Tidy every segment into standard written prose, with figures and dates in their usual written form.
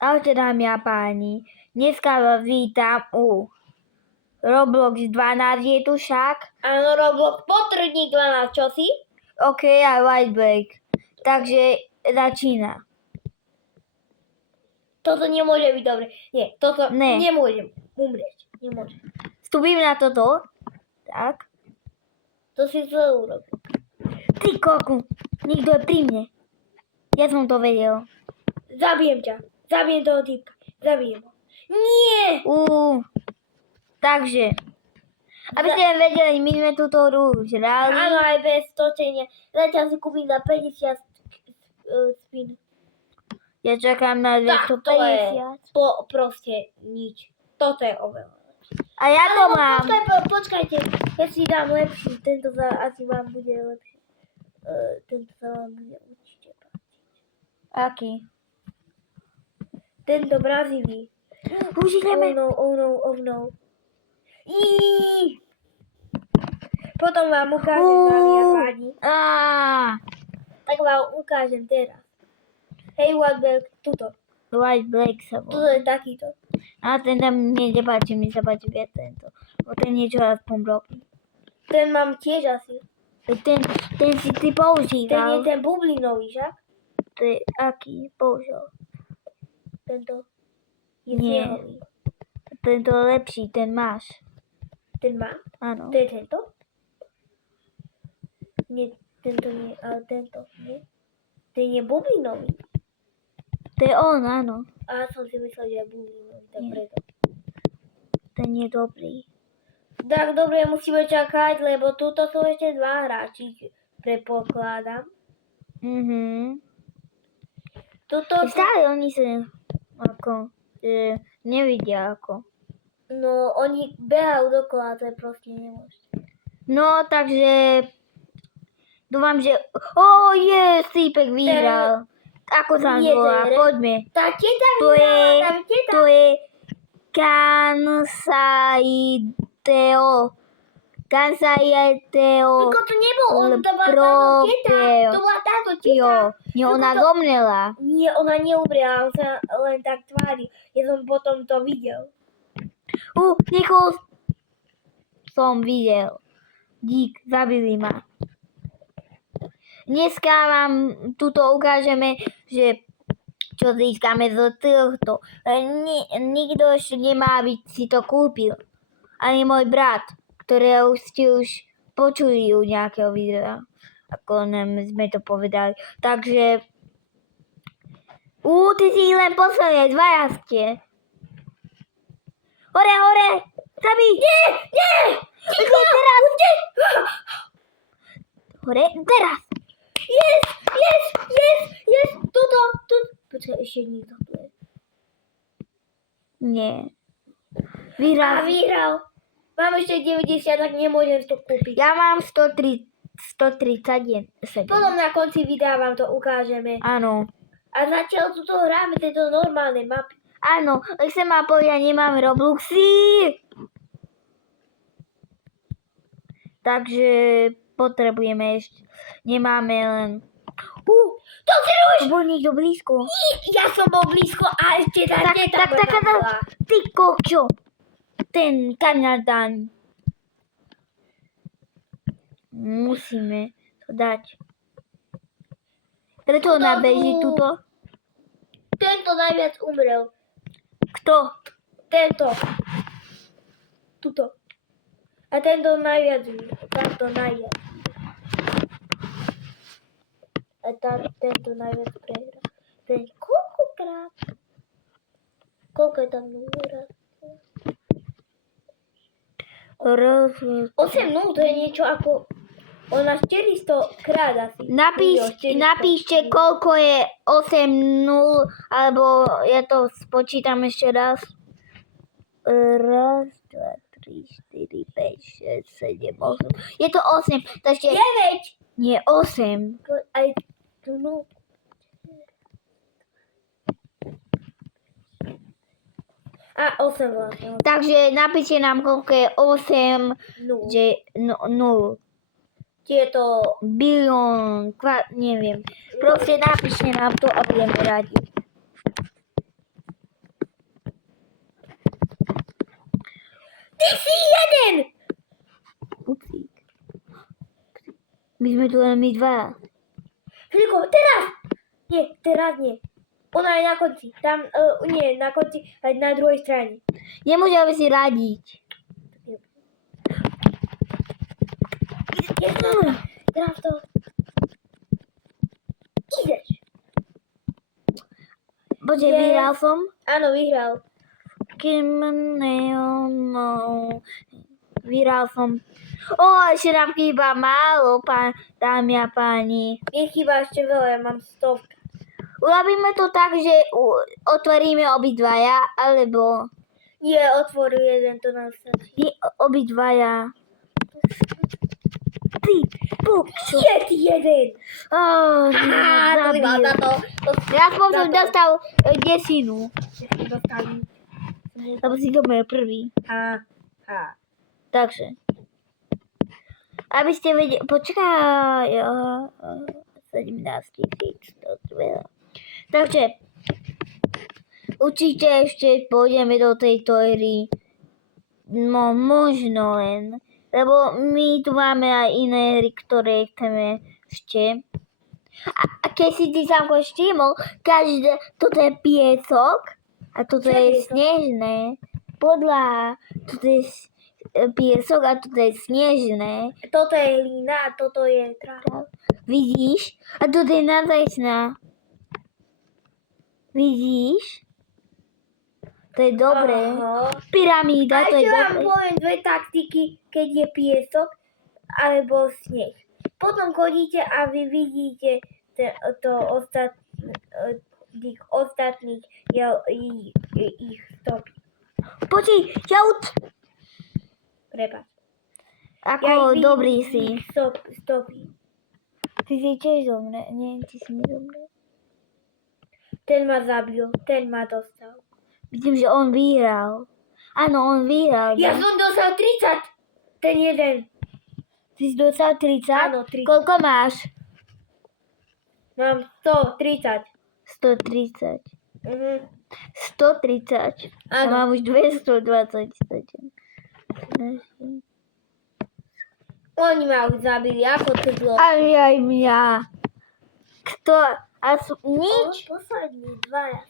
Ahojte dámy a páni, dneska vás vítam u Roblox 12 je tu však. Áno, Roblox potvrdník 12, čo si? OK, a White Break. Takže začína. Toto nemôže byť dobre. Nie, toto Ne. nemôžem umrieť. Nemôžem. Vstúpim na toto. Tak. To si zle urobil. Ty koku, nikto je pri mne. Ja som to vedel. Zabijem ťa. Zabijem toho typka. Zabijem ho. Nie! Takže, aby ste vedeli, my sme túto hru už hrali. Áno, aj bez točenia. Zatiaľ si kúpim za 50 spin. Ja čakám na Tak, to 250. je proste nič. Toto je oveľa. A ja to mám. Počkajte, ja si dám lepší. Tento asi vám bude lepší. Tento sa vám bude určite páčiť. Aký? Tento Brazílii. Už ideme. Oh no. Potom vám ukážem, dámy a páni. Tak vám ukážem teraz. Hej, White Black, tuto. White Black sa Tuto volá. je takýto. A ten tam mne nepáči, mi sa páči viac tento. O ten niečo aspoň robí. Ten mám tiež asi. Ten si ty Ten je používal. ten bublinový, však? To je aký použil? Tento je Nie. fialový. Tento lepší, ten máš. Ten má? Áno. To je tento? Nie, tento nie, ale tento, nie? Ten je bublinový. To je on, áno. A som si myslel, že je bublinový, tak Nie. preto. Ten je dobrý. Tak dobre, musíme čakať, lebo tuto sú ešte dva hráči, predpokladám. Tuto sú... Stále oni sa ako nevidia ako. No, oni behajú dokola, to je proste nemôžete. No, takže dúfam, že... Stýpek vyhral. Ako sa Nie, to volá? je Poďme. Tá teta To je... vyhrala, tam teta. To je Kansaiteo. Ako to nebol on, to bola táto teta. To bola táto teta. Jo, nie, ona zomrela. Nie, ona neumrela, on sa len tak tvári. Ja som potom to videl. Niekoho som videl. Dík, zabili ma. Dneska vám tuto ukážeme, že čo získame zo tohto. Nikto ešte nemá, aby si to kúpil. Ani môj brat, ktorého ste už počuli u nejakého videa. Ako nám sme to povedali. Takže... ty si len posledný, dvaja ste. Hore! Zabij! Nie! Teraz! Hore, teraz! Yes! Tuto. Počkaj, ešte niekto tu je. Nie. A Vyhral. vyhral. Mám ešte 90, tak nemôžem to kúpiť. Ja mám 131. Potom na konci videa vám to ukážeme. Áno. A zatiaľ tuto hráme tieto normálne mapy. Áno, ak sa má povedať, nemám Robloxy. Takže potrebujeme ešte. Nemáme len... To si už! To bol niekto blízko. Ja som bol blízko a ešte tá teta bola. Ty kokčo. Ten Kanadan. Musíme to dať. Preto ona beží tuto. Tento najviac umrel. Kto? Tento. Tuto. A tento najviac umrel. Tento najviac. A tento najviac prehral. Ten koľkokrát? Koľko je tam núra? 8-0, to je niečo ako... Ona 400 krát asi. Napíšte, koľko je 8-0, alebo ja to spočítam ešte raz. 1, 2, 3, 4, 5, 6, 7, 8. Je to 8, takže... 9! Nie, 8. Aj tu no. A 8 vlastne. Takže napíšte nám, koľko je 8, 0. že 0. Tieto... Bilión, neviem. Proste napíšte nám to a budeme radi. Ty si jeden! Upsík. My sme tu len my dva. Chvíľko, teraz! Nie, teraz nie. Ona je na konci. Tam, nie, na konci, aj na druhej strane. Nemôžeme si radiť. Teraz to. Ideš. Bože, Yes. vyhral som. Áno, vyhral. Vyhral som. Ešte nám chýba málo, dámy a páni. Mne chýba ešte veľa, ja mám 100. Urobíme to tak, že otvoríme obidvaja, alebo Nie, otvoril jeden, to nám stačí. obidvaja. Ty, pokčo. Je ty jeden! Haha, to iba za to. Ja som dostal desinu. Dostali. Lebo si dobre prvý. Ha. Takže. Aby ste vedeli, počkaj. 17 000. Takže. Určite ešte pôjdeme do tejto hry. No, možno len. Lebo my tu máme aj iné hry, ktoré chceme ešte. A keď si ty sám všimol, toto je piesok a toto Čo je je piesok? snežné. Podľa, toto je piesok a toto je snežné. Toto je hlína a toto je tráva. Vidíš? A toto je nadzajčná. Vidíš? To je dobré. Aha. Pyramída, A to je ešte vám dobré. poviem dve taktiky, keď je piesok alebo sneh. Potom chodíte a vy vidíte tých ostatných ich stopy. Počkej, Prepáč. Ako ich dobrý vidím, si. ich stopy. Ty si tiež dobré. Nie, ty si nedobré. Ten ma zabil, ten ma dostal. Vidím, že on vyhral. Áno, on vyhral. Ja som dostal 30. Ten jeden. Ty si dostal 30? Áno, 30. Koľko máš? Mám 130. 130. Mhm. 130. A Áno. mám už 227. Oni ma už zabili, ako to bolo. Aj mňa. Kto? Nič? Poslední dvaja.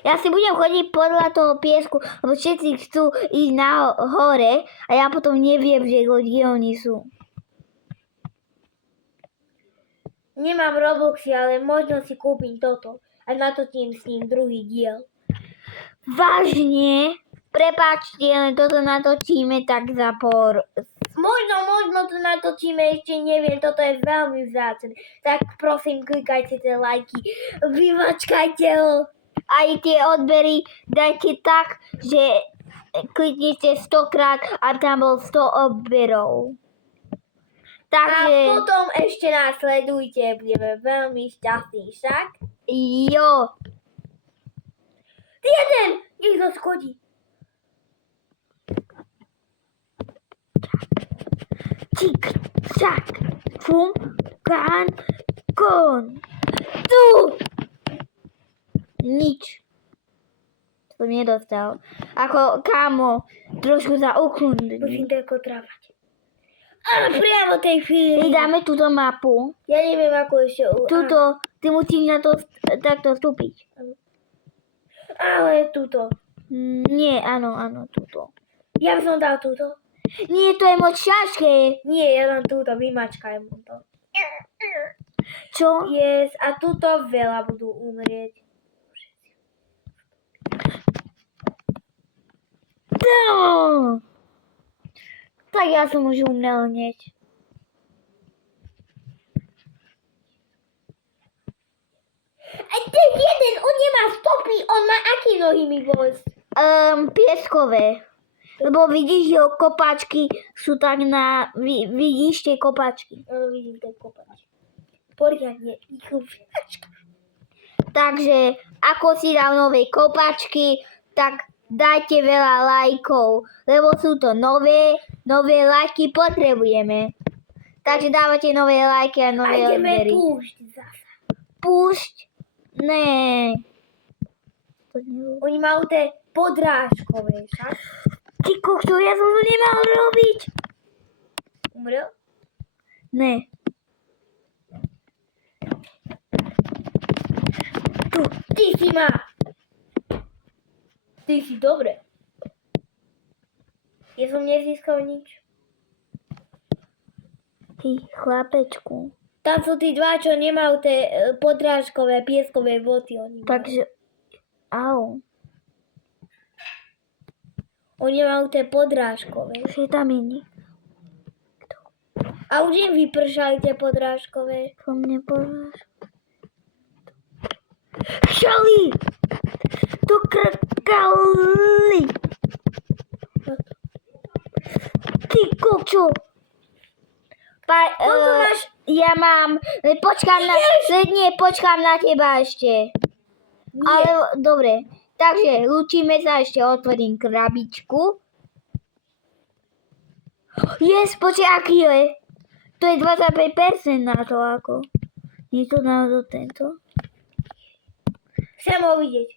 Ja si budem chodiť podľa toho piesku, lebo všetci chcú ísť na hore a ja potom neviem, že kde oni sú. Nemám Robloxy, ale možno si kúpim toto a natočím s ním druhý diel. Vážne? Prepáčte, len toto natočíme tak za Možno to natočíme, ešte neviem, toto je veľmi vzácne. Tak prosím, klikajte tie lajky, vymačkajte ho. Aj tie odbery dajte tak, že kliknite 100-krát a tam bol 100 odberov. A Takže, potom ešte nás sledujte, budeme veľmi šťastní, však? jo. Ty jeden! Nech to schodí. Tik, tak, fum, kan, kon. Tu! Nič. Som nedostal. Ako, kámo, trošku za Musím ukludný. to ako trávať. Áno, priamo tej chvíli. Dáme túto mapu. Ja neviem, ako ešte... Tuto, ty musíš na to takto vstúpiť. Ale túto. Nie, áno, túto. Ja by som dal túto. Nie, to je moc ťažké. Nie, ja dám túto, vymačkaj mu to. Čo? Yes, a túto veľa budú umrieť. No. Tak ja som už umrel hneď. A ten jeden, on nemá stopy, on má aký nohy mi povedz? Pieskové. Lebo vidíš, jeho kopačky sú tak na... Vidíš tie kopačky. Áno, vidím ten kopač. Poriadne, ich vymačka. Takže, ako si dal nové kopačky, tak dajte veľa lajkov. Lebo sú to nové lajky potrebujeme. Takže dávate nové lajky a A nové ideme odbery. púšť zasa. Púšť? Ne. to nerobí. Oni majú tie podrážkové, však? Ty kokso, ja som to nemal robiť. Umrel? Ne. Tu. Ty si ma! Ty si dobre. Ja som nezískal nič. Ty chlapečku. Tam sú tí dva, čo nemajú tie podrážkové, pieskové boty. Oni majú. Takže, au. Oni majú tie podrážkové. Už je tam iný. A už im vypršali tie podrážkové. Po mne poráž. Šali! To krkali! Ty kokčo! Koľko máš? Ja mám, počkám na teba ešte. Nie. Ale dobre, takže lúčime sa, ešte otvorím krabičku. Yes, počkaj, aký je? To je 25% na to ako. Nie to náhodou tento? Chcem ho vidieť.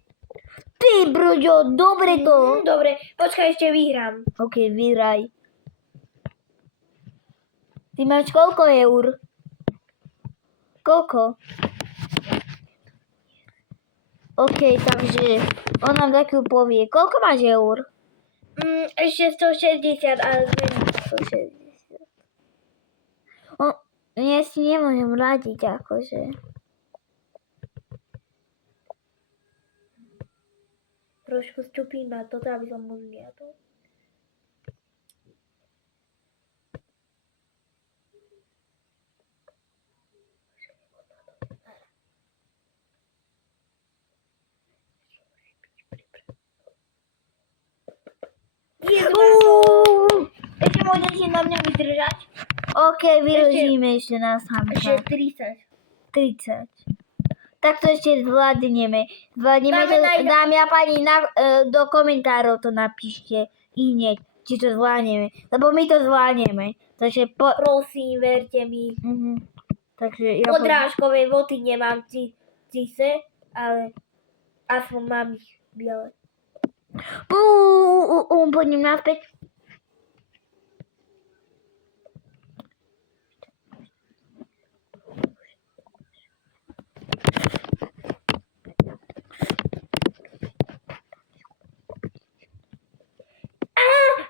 Ty brďo, dobre to. Dobre, počkaj, ešte vyhrám. Ok, vyraj. Ty máš koľko eur? Koľko? Ok, takže on nám takú povie. Koľko máš eur? Ešte 160, ale zmením. 160. Ja si nemôžem radiť, akože. Trošku stupím na toto, aby som mu zmiatol. Ešte môžete na mňa vydržať? Ok, vyložíme ešte na Ešte samka. 30. 30. Tak to ešte zvládneme. Zvládneme to, dámy a páni, do komentárov to napíšte i hneď, či to zvládneme. Lebo my to zvládneme. Takže Prosím, verte mi. Takže ja Podrážkové boty nemám cise, ale aspoň mám ich biele. Poďme naspäť.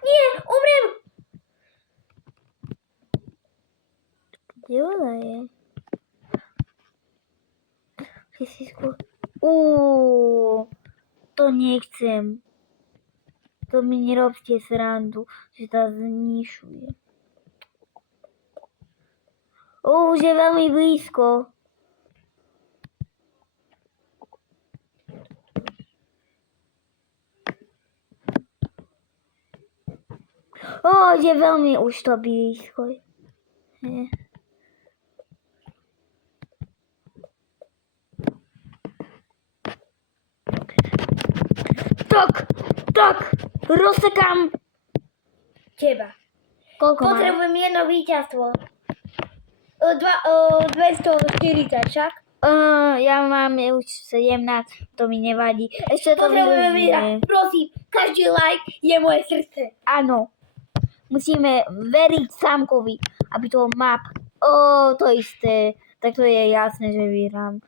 Nie, umrem! Kde ona je? To nechcem. To mi nerobte srandu, že sa znišuje. Už je veľmi blízko. Je veľmi už to blízko. Tak, rozsekám. Teba. Koľko mám? Potrebujem jedno víťazstvo. 240 však. Ja mám už 17, to mi nevadí. Ešte to Potrebujeme vyložíme. vyhrať. Prosím, každý like je moje srdce. Áno. Musíme veriť Samkovi, aby to map. To isté. Tak to je jasné, že vyhrám.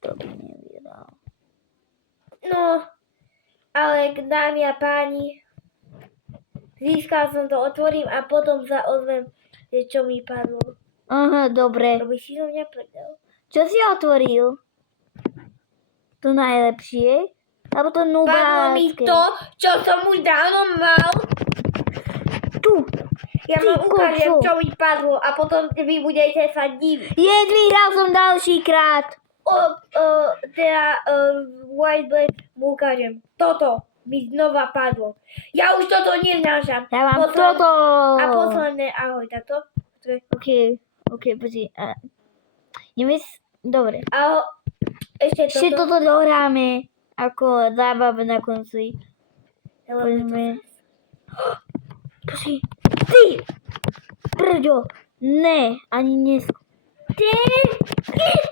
Kto by nevyhral? No, ale dámy a páni, získal som to, otvorím a potom sa ozvem, že čo mi padlo. Aha, dobre. Robíš si zo mňa prdel. Čo si otvoril? To najlepšie? Alebo to Padlo mi nubácké? to, čo som už dávno mal. Tu. Ja Ty vám ukážem, kokso. čo mi padlo a potom vy budete sa diviť. Vyhral som ďalší krát. White Black mu ukážem. Toto mi znova padlo. Ja už toto neznášam. Ja mám toto. A posledné, ahoj, táto. Ok, počkej. Dobre. A ešte toto. Toto dohráme ako zábavu na konci. Poďme. Počkej. Ty! Brďo! Ne, ani dnes. Ty!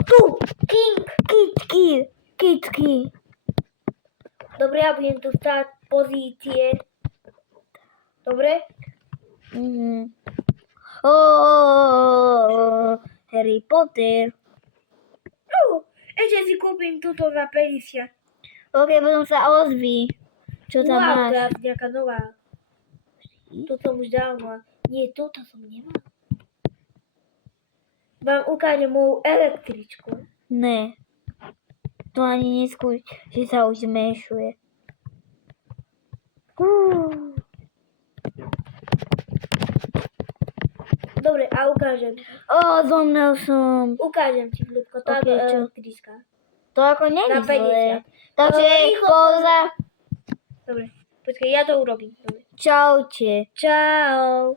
Tu! King! Kitki. Dobre, ja budem tu stať pozície. Dobre? Mhm. O, Harry Potter. Ešte si kúpim túto za 50. Ok, potom sa ozví. Čo tam Wow, máš? teraz nejaká nová. Tu som už dávno. Nie, toto som nemal. Vám ukážem moju električku. Ne. To ani neskúš, že sa už zmenšuje. Dobre, a ukážem. Zomrel som. Ukážem ti, Filipko, táto Ok, čo? električka. To ako nie Na je zlé. 50. Takže Rýchlo. pauza. Dobre, počkaj, ja to urobím. Dobre. Čaute. Čau.